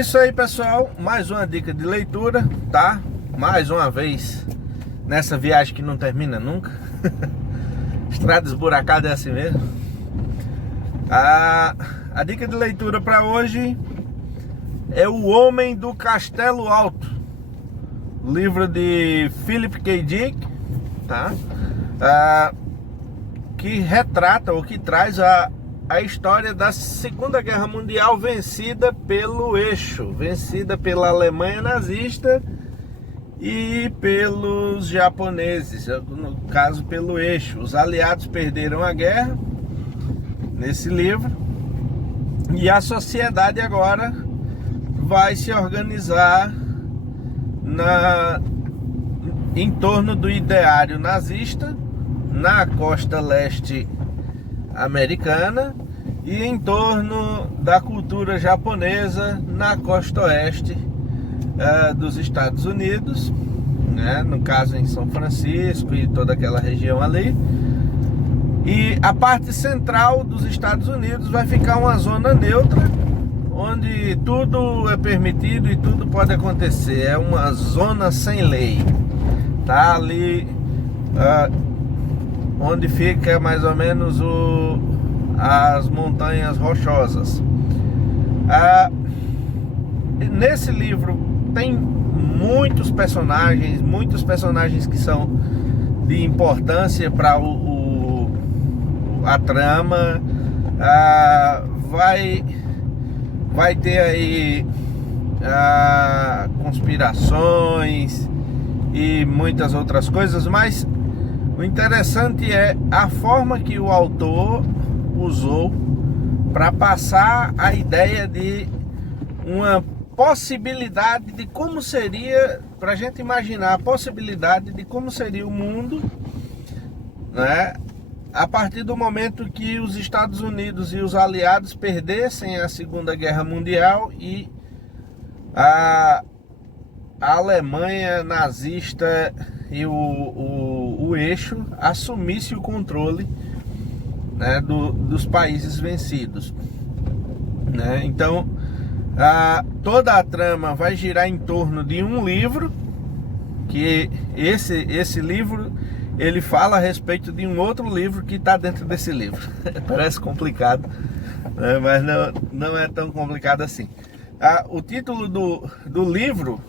É isso aí, pessoal, mais uma dica de leitura, tá? Mais uma vez nessa viagem que não termina nunca. Estrada esburacada é assim mesmo. A dica de leitura para hoje é O Homem do Castelo Alto, livro de Philip K. Dick, tá? Que retrata ou que traz a história da Segunda Guerra Mundial vencida pelo eixo, vencida pela Alemanha nazista e pelos japoneses, no caso pelo eixo. Os aliados perderam a guerra nesse livro e a sociedade agora vai se organizar em torno do ideário nazista na costa leste americana e em torno da cultura japonesa na costa oeste dos Estados Unidos, né? No caso em São Francisco e toda aquela região ali. E a parte central dos Estados Unidos vai ficar uma zona neutra, onde tudo é permitido e tudo pode acontecer. É uma zona sem lei, tá? Ali onde fica mais ou menos as montanhas rochosas. Nesse livro tem muitos personagens que são de importância para a trama. Vai ter aí conspirações e muitas outras coisas, mas o interessante é a forma que o autor usou para passar a ideia de uma possibilidade de como seria, para a gente imaginar a possibilidade de como seria o mundo, né, a partir do momento que os Estados Unidos e os aliados perdessem a Segunda Guerra Mundial e a Alemanha nazista e o eixo assumisse o controle, né, dos países vencidos, né? Então toda a trama vai girar em torno de um livro, que esse livro ele fala a respeito de um outro livro que está dentro desse livro. Parece complicado, né? Mas não é tão complicado assim. O título do livro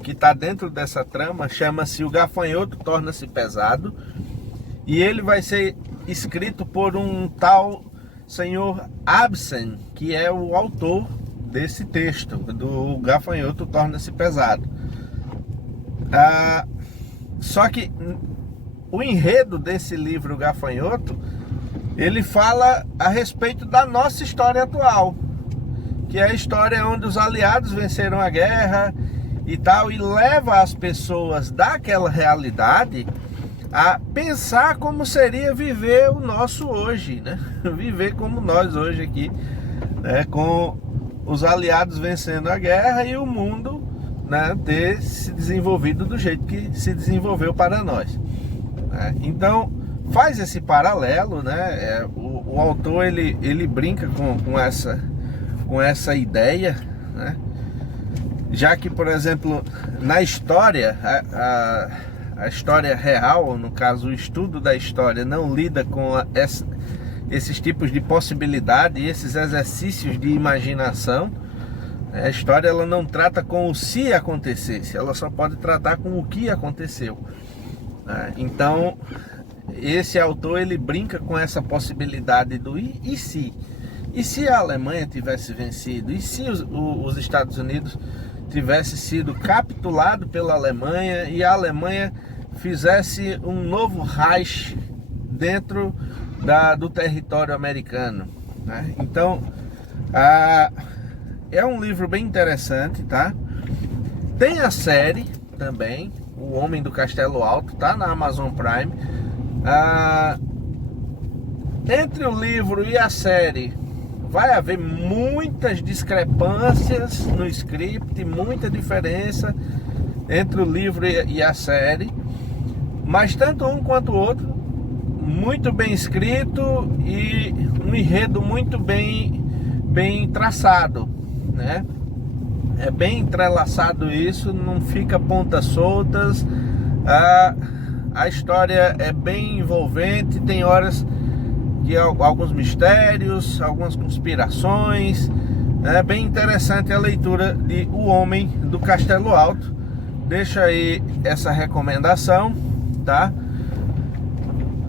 que está dentro dessa trama chama-se O Gafanhoto Torna-se Pesado, e ele vai ser escrito por um tal senhor Ibsen, que é o autor desse texto, do Gafanhoto Torna-se Pesado. Só que o enredo desse livro, O Gafanhoto, ele fala a respeito da nossa história atual, que é a história onde os aliados venceram a guerra e tal, e leva as pessoas daquela realidade a pensar como seria viver o nosso hoje, né? Viver como nós hoje aqui, né? Com os aliados vencendo a guerra e o mundo, né, ter se desenvolvido do jeito que se desenvolveu para nós, né? Então faz esse paralelo, né? O autor ele brinca com essa ideia, né? Já que, por exemplo, na história, a história real, no caso o estudo da história, não lida com esses tipos de possibilidade e esses exercícios de imaginação. A história ela não trata com o se acontecesse, ela só pode tratar com o que aconteceu. Então esse autor ele brinca com essa possibilidade do e se? E se a Alemanha tivesse vencido? E se os Estados Unidos tivesse sido capturado pela Alemanha e a Alemanha fizesse um novo Reich dentro do território americano, né? Então é um livro bem interessante, tá? Tem a série também, O Homem do Castelo Alto, tá na Amazon Prime. Entre o livro e a série vai haver muitas discrepâncias no script, muita diferença entre o livro e a série, mas tanto um quanto o outro muito bem escrito e um enredo muito bem traçado, né? É bem entrelaçado isso, não fica pontas soltas. A história é bem envolvente, tem horas que alguns mistérios, algumas conspirações. É bem interessante a leitura de O Homem do Castelo Alto. Deixa aí essa recomendação, tá?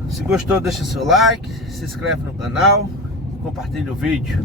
Se gostou, deixa seu like, se inscreve no canal, compartilha o vídeo.